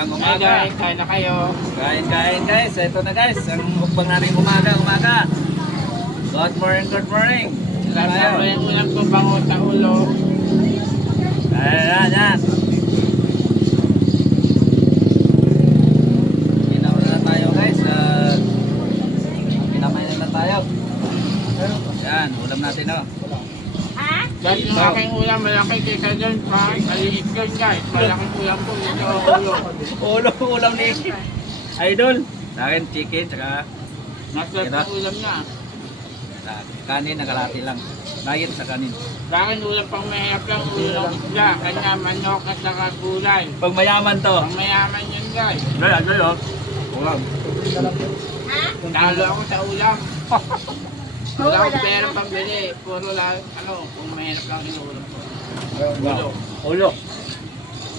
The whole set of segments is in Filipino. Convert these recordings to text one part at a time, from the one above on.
Umagang Hey umaga. guys, kain na kayo. Kain guys. Ito na guys. Ang mukbang natin umaga. Good morning, good morning. Sabi mo yung ulam ko bango sa ulo. Yan. Ginawa na tayo guys. Kinamay na tayo. Yan, ulam natin oh. Guys, yung aking ulam malaki kaysa dyan pa. Aliit yun guys. Malaking ulam ko. Ito ang ulo. Ulam ni Idol. Sa akin, chicken, tsaka Masarap na ulam na. kanin, nakalati lang. Diet sa kanin. Sa akin ulam pang mahirap lang. Ulam isda. Kanya manok at saka gulay. Pag mayaman to. Pang mayaman yun guys. Gaya, oh. Ulam. Talo ako sa ulam. Wala akong pera pambili. Puro lang, kung mahirap lang inuulam ko.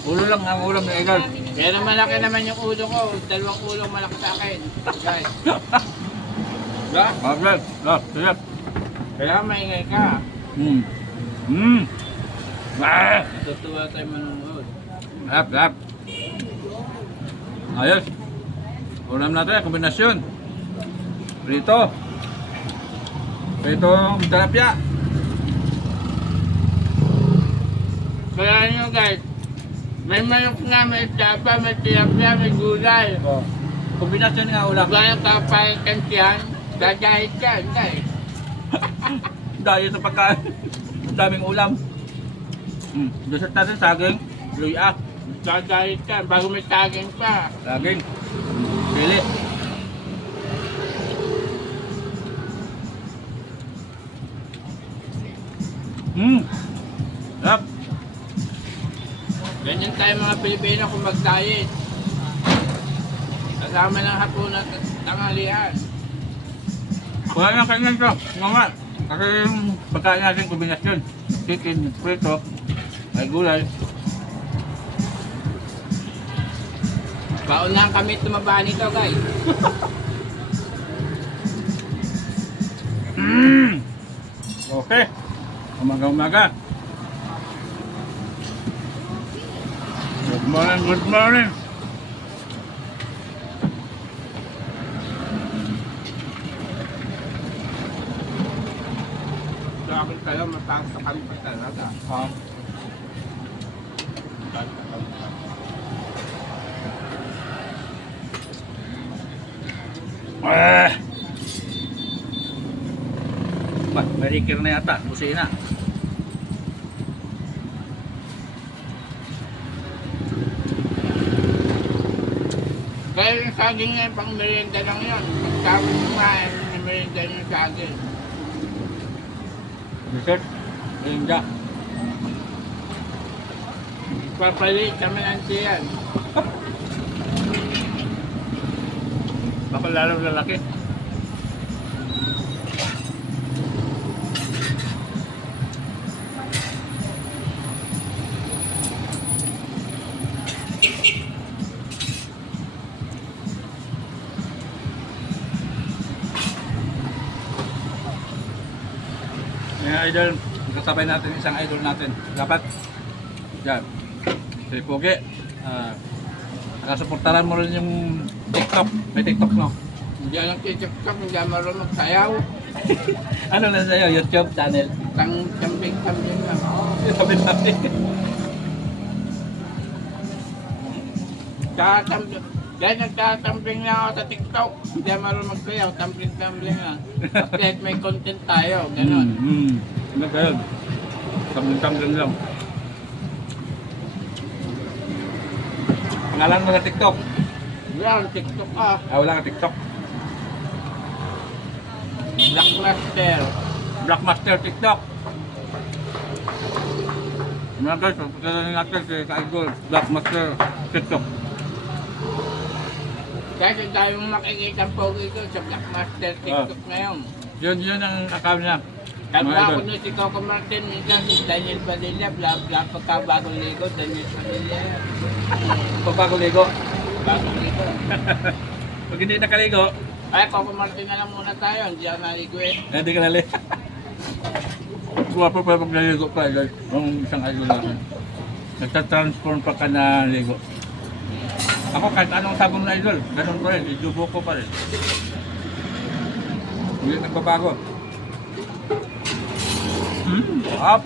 Ulo lang ang ulam ni Idol. Pero malaki naman yung ulo ko. Dalawang ulo malaki sa akin. Guys. Diba? Okay. Sige. Kaya maingay ka. Tutuwa tayo manonood. Lap. Ayos. Ulam natin, kombinasyon. Prito tilapia. Kaya nyo guys, may manok na, may tapa, may tilapia, may gulay. Kombinasyon nga ulam. Gaya kapay kantiyan, gagahit ka, guys. Dahil sa pagkain. Daming ulam. Dessert natin, saging, luya, Gagahit ka, bago may saging pa. saging, pili. Sarap. Ganyan tayo mga Pilipino kung mag-diet. Kasama ng hapon at tanghalian. Wala nang kainan to. Mama. Kasi yung pagkain natin kombinasyon. Chicken, prito, may gulay. Paunahan kami tumaba nito guys. Okay. Umaga. Good morning. Sa akin kayo, matatakam pa talaga. May rikir na yata. Kusina. Kaya yung saging yan, pang merienda lang yun. Pagkapos kumain, may merienda yung saging. Dessert. Rinja. Papalit kami ng tiyan. Baka lalong lalaki. Mga idol, kasabay natin isang idol natin. Dapat. Yan. Si Pogi. Nakasuportaran mo rin yung TikTok. May TikTok, no? Hindi alam titiktok, hindi marunong magsayaw. Ano na sa'yo? YouTube channel? Camping lang. Sabi. Dahil nagtatamping lang ako sa TikTok. Hindi marunong magsayaw, tumbling lang. Kahit may content tayo, gano'n. Ano ba yun? Tumbling lang. Pangalan mo na TikTok? Yan, TikTok ah. Wala ka TikTok. Blackmaster. Blackmaster TikTok. Mga guys, pagkakaroon natin si Kaigol, Blackmaster TikTok. Kasi tayong makikita po ito sa Blackmaster TikTok ngayon. Yun ang account niya. Tagwa ko nun si Coco Martin, minsan si Daniel Padilla, bla bla, pagka bagong ligo, Daniel Padilla yan. Pagbago ligo. Bagong ligo. Pag hindi nakaligo, Ay, Coco Martin na lang muna tayo, hindi ako naligo eh. hindi ka nali. Guwapo pa pag naligo pa, guys. Yung isang idol namin. Nagtatransform pa ka na ligo. Ako kahit anong sabon na idol, ganun pa rin, ijubo ko pa rin. Hindi nagbabago. Up!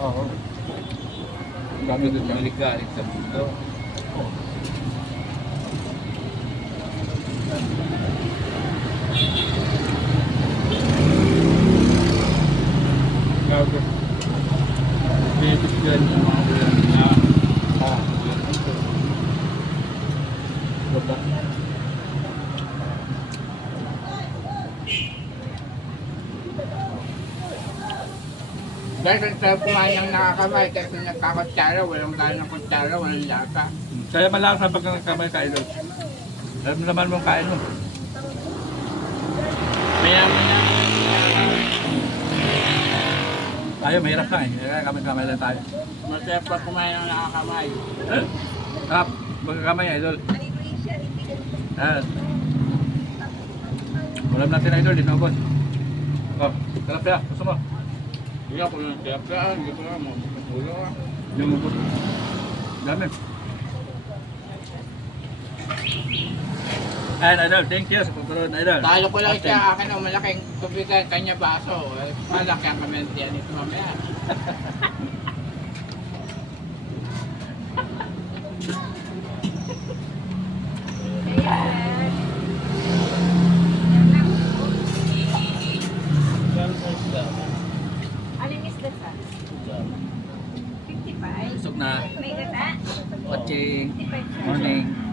Oo. Ang dami din ng ligalit sa mundo. Grabe. Bibig yan yung mga ulan na ulan ito. Baba. Guys, ang sarap kumain ng nakakamay kasi nagkakutsara, walang gana ng kutsara, walang lasa. Kaya malasa pag nagkamay ka idol. Alam naman mong kain mo. Maya mo na. Tayo, mahirap na eh. Kaya kamay-kamay lang tayo. Masarap pa kumain ng nakakamay. Sarap. Magkakamay idol. Yan. Ulam natin idol, dito ako. Oh, sarap ya. Gusto mo? Hindi ako ng tiyaplaan, hindi ko na magpapulong ah. Yung ubos. Dami. Ayan idol, thank you sa pagkaroon idol. Talo ko lang siya, akin ang malaking tubigan, kanya baso. Malaki ang kamentiyan nito mamaya. Alin is the sa? 55. Busog na. May gata? Watching. 55. Morning.